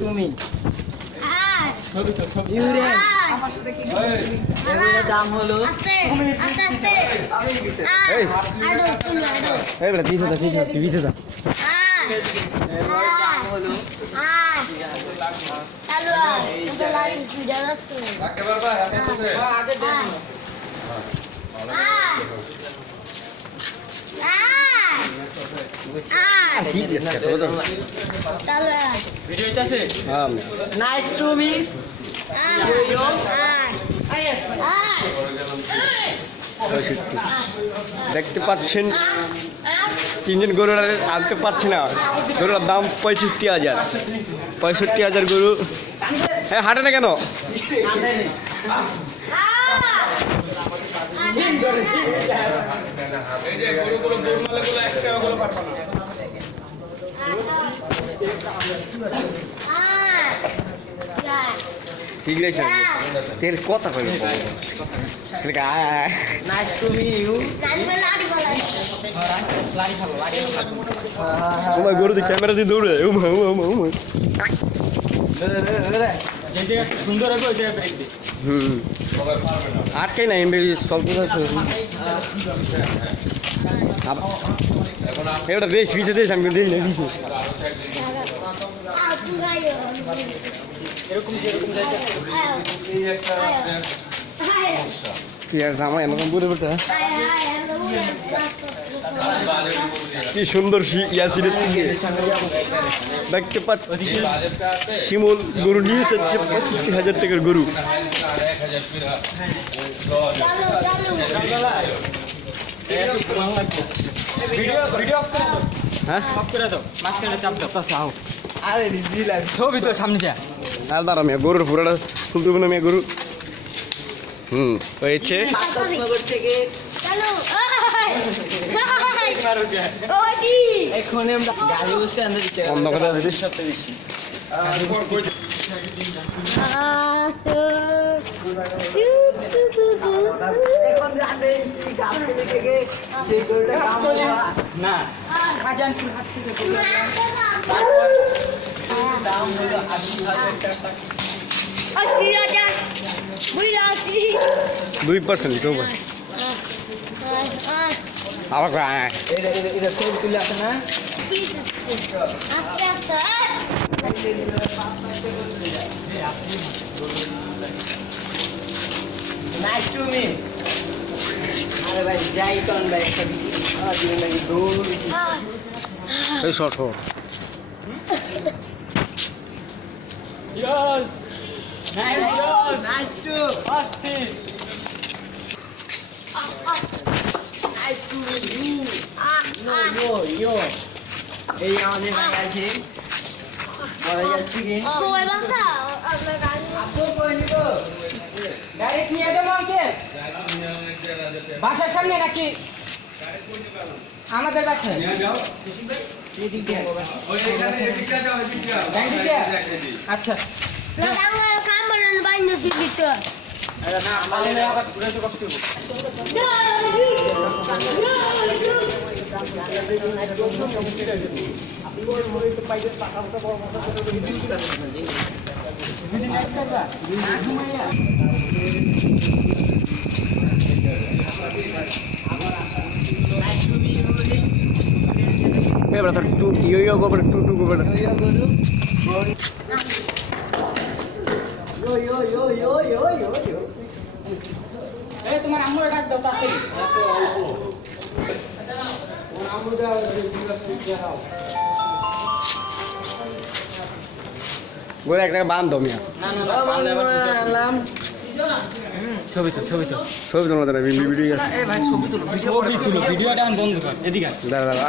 To me দাম হলো nice to me দেখতে পাচ্ছেন তিনজন গরু আনতে পারছি না। গরুর দাম 65,000। 65,000 গরু। হ্যাঁ, হাঁটে না কেন? কথা কই নাইস টু মি ইউ গরু দিয়ে ক্যামেরা দিয়ে দৌড়ে সুন্দর হবে ওই জায়গায় ব্রেক দে আটকাই না এমবি চলতে এটা দেশ পিছিয়ে দেশ আমি দিই না কিছু কি সুন্দর ইয়াসিনের থেকে দেখতে পাচ্ছি শিমুল গরু নিয়ে যাচ্ছে 65,000 টাকার গরু। ছবি তো সামনে যা দাঁড়া মেয়ে গরুর পুরোটা তুলতে না মেয়ে গরু হয়েছে এখন আমরা গাড়ি বসে অন্য কথা না দাম হলো 2% সবাই আবার এটা ছবি তুলে আসে না আস্তে আস্তে নাইস টু মি আরে ভাই যাই কোন ভাই একটা দিন লাগি দৌড় এই শর্ট হোক Yes! Nice to Austin! Nice to meet you! Yo! এই আমাদের গাড়ি আছে বলা যাচ্ছে কি সবাই বাসা আপনার গাড়ি আসো কই নিব গাড়ি নিয়ে যাবো আঙ্কেল বাসার সামনে নাকি আমাদের বাসায় নিয়ে যাও আচ্ছা কাম বলেন বাইরে দিতে না আমাদের আবার ঘুরে তো কষ্ট brother, yo go over 2 go over. Yo. এই তোমার আম্মুর ডাক দাও তাড়াতাড়ি ওর আম্মু দাও দাও গোরে একটা বান্ধ মিয়া না ছবি তো না ভিডিও এই ভাই ছবি তুলো ভিডিওটা বন্ধ কর এদিকে দাঁড়া